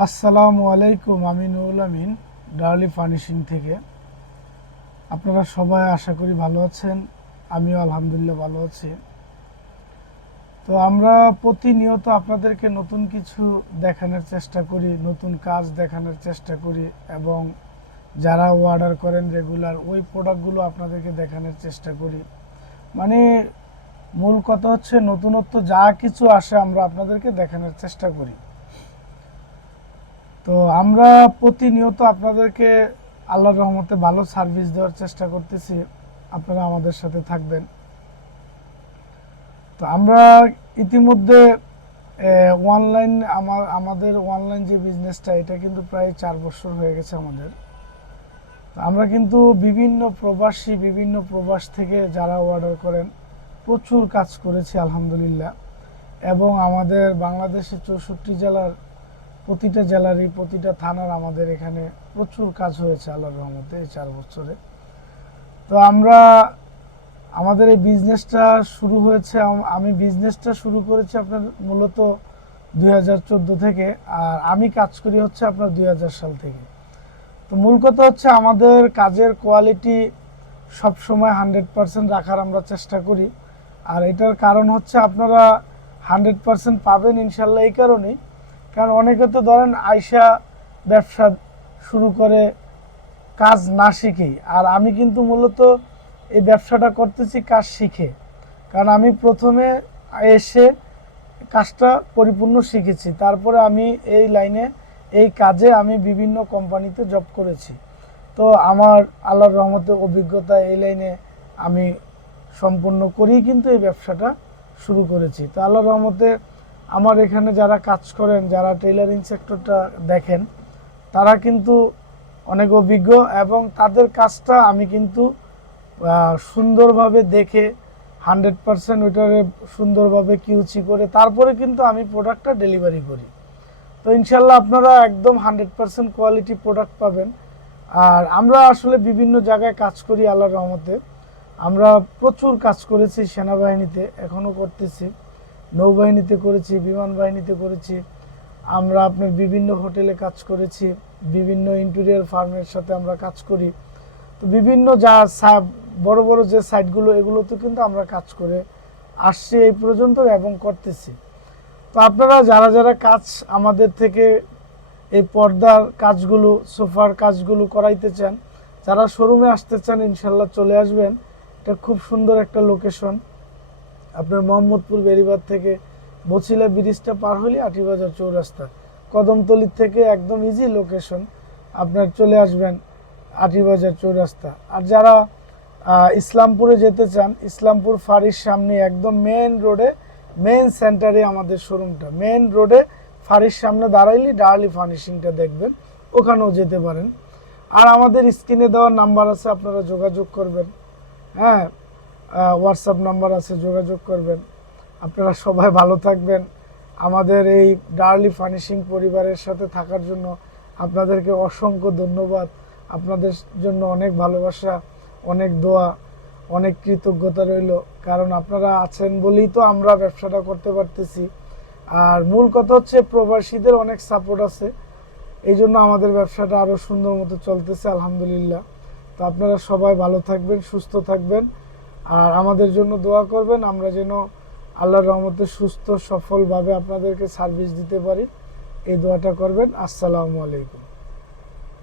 আসসালামু আলাইকুম, আমি নুরুল আমিন, ডার্লি ফার্নিশিং থেকে। আপনারা সবাই আশা করি ভালো আছেন, আমিও আলহামদুলিল্লাহ ভালো আছি। তো আমরা প্রতিনিয়ত আপনাদেরকে নতুন কিছু দেখানোর চেষ্টা করি, নতুন কাজ দেখানোর চেষ্টা করি এবং যারা অর্ডার করেন রেগুলার ওই প্রোডাক্টগুলো আপনাদেরকে দেখানোর চেষ্টা করি। মানে মূল কথা হচ্ছে নতুনত্ব যা কিছু আসে আমরা আপনাদেরকে দেখানোর চেষ্টা করি। তো আমরা প্রতিনিয়ত আপনাদেরকে আল্লাহর রহমতে ভালো সার্ভিস দেওয়ার চেষ্টা করতেছি। আপনারা আমাদের সাথে থাকবেন। তো আমরা ইতিমধ্যে অনলাইন আমার আমাদের অনলাইন যে বিজনেসটা এটা কিন্তু প্রায় চার বছর হয়ে গেছে আমাদের। তো আমরা কিন্তু বিভিন্ন প্রবাসী, বিভিন্ন প্রবাস থেকে যারা অর্ডার করেন, প্রচুর কাজ করেছি, আলহামদুলিল্লাহ। এবং আমাদের বাংলাদেশের চৌষট্টি জেলার প্রতিটা জেলারই, প্রতিটা থানার আমাদের এখানে প্রচুর কাজ হয়েছে আল্লাহর রহমতে এই চার বছরে। তো আমরা, আমাদের এই বিজনেসটা শুরু হয়েছে, আম- বিজনেসটা শুরু করেছি আপনার মূলত দুই হাজার চোদ্দ থেকে, আর আমি কাজ করি হচ্ছে আপনার দুই হাজার সাল থেকে। তো মূল কথা হচ্ছে আমাদের কাজের কোয়ালিটি সব সময় হান্ড্রেড পার্সেন্ট রাখার আমরা চেষ্টা করি। আর এটার কারণ হচ্ছে আপনারা হান্ড্রেড পার্সেন্ট পাবেন ইনশাল্লাহ এই কারণেই। কারণ অনেকে তো ধরেন আইসা ব্যবসা শুরু করে কাজ না শিখেই। আর আমি কিন্তু মূলত এই ব্যবসাটা করতেছি কাজ শিখে। কারণ আমি প্রথমে এসে কাজটা পরিপূর্ণ শিখেছি। তারপরে আমি এই লাইনে, এই কাজে আমি বিভিন্ন কোম্পানিতে জব করেছি। তো আমার আল্লাহর রহমতে অভিজ্ঞতা এই লাইনে আমি সম্পূর্ণ করেই কিন্তু এই ব্যবসাটা শুরু করেছি। তো আল্লাহর রহমতে আমার এখানে যারা কাজ করেন, যারা টেইলারিং সেক্টরটা দেখেন, তারা কিন্তু অনেক অভিজ্ঞ এবং তাদের কাজটা আমি কিন্তু সুন্দরভাবে দেখে হান্ড্রেড পারসেন্ট ওইটারে সুন্দরভাবে কিউচি করে তারপরে কিন্তু আমি প্রোডাক্টটা ডেলিভারি করি। তো ইনশাল্লাহ আপনারা একদম হান্ড্রেড পারসেন্ট কোয়ালিটি প্রোডাক্ট পাবেন। আর আমরা আসলে বিভিন্ন জায়গায় কাজ করি আল্লাহর রহমতে। আমরা প্রচুর কাজ করেছি সেনাবাহিনীতে এখনও করতেছি। নৌবাহিনীতে করেছি বিমান বাহিনীতে করেছি। আমরা আপনার বিভিন্ন হোটেলে কাজ করেছি, বিভিন্ন ইন্টেরিয়ার ফার্মের সাথে আমরা কাজ করি। তো বিভিন্ন যা বড় বড় যে সাইটগুলো এগুলোতে কিন্তু আমরা কাজ করে আসছি এই পর্যন্ত এবং করতেছি। তো আপনারা যারা যারা কাজ আমাদের থেকে এই পর্দার কাজগুলো, সোফার কাজগুলো করাইতে চান, যারা শোরুমে আসতে চান, ইনশাল্লাহ চলে আসবেন। এটা খুব সুন্দর একটা লোকেশন আপনার মোহাম্মদপুর বেরিবাদ থেকে বছিলা ব্রিজটা পার হলে আটিবাজার চৌরাস্তা। কদমতলির থেকে একদম ইজি লোকেশন আপনার চলে আসবেন আটিবাজার চৌরাস্তা। আর যারা ইসলামপুরে যেতে চান, ইসলামপুর ফাঁড়ির সামনে একদম মেন রোডে মেন সেন্টারে আমাদের শোরুমটা। মেন রোডে ফাঁড়ির সামনে দাঁড়াইলি ডার্লি ফার্নিশিংটা দেখবেন, ওখানেও যেতে পারেন। আর আমাদের স্ক্রিনে দেওয়ার নাম্বার আছে, আপনারা যোগাযোগ করবেন। হ্যাঁ হোয়াটসঅ্যাপ নাম্বার আছে, যোগাযোগ করবেন। আপনারা সবাই ভালো থাকবেন। আমাদের এই ডার্লি ফার্নিশিং পরিবারের সাথে থাকার জন্য আপনাদেরকে অসংখ্য ধন্যবাদ। আপনাদের জন্য অনেক ভালোবাসা, অনেক দোয়া, অনেক কৃতজ্ঞতা রইল। কারণ আপনারা আছেন বলেই তো আমরা ব্যবসাটা করতে পারতেছি। আর মূল কথা হচ্ছে প্রবাসীদের অনেক সাপোর্ট আছে। এই জন্য আমাদের ব্যবসাটা আরও সুন্দর মতো চলতেছে, আলহামদুলিল্লাহ। তো আপনারা সবাই ভালো থাকবেন, সুস্থ থাকবেন। আর আমাদের জন্য দোয়া করবেন, আমরা যেন আল্লাহর রহমতে সুস্থ, সফলভাবে আপনাদেরকে সার্ভিস দিতে পারি। এই দোয়াটা করবেন। আসসালামু আলাইকুম।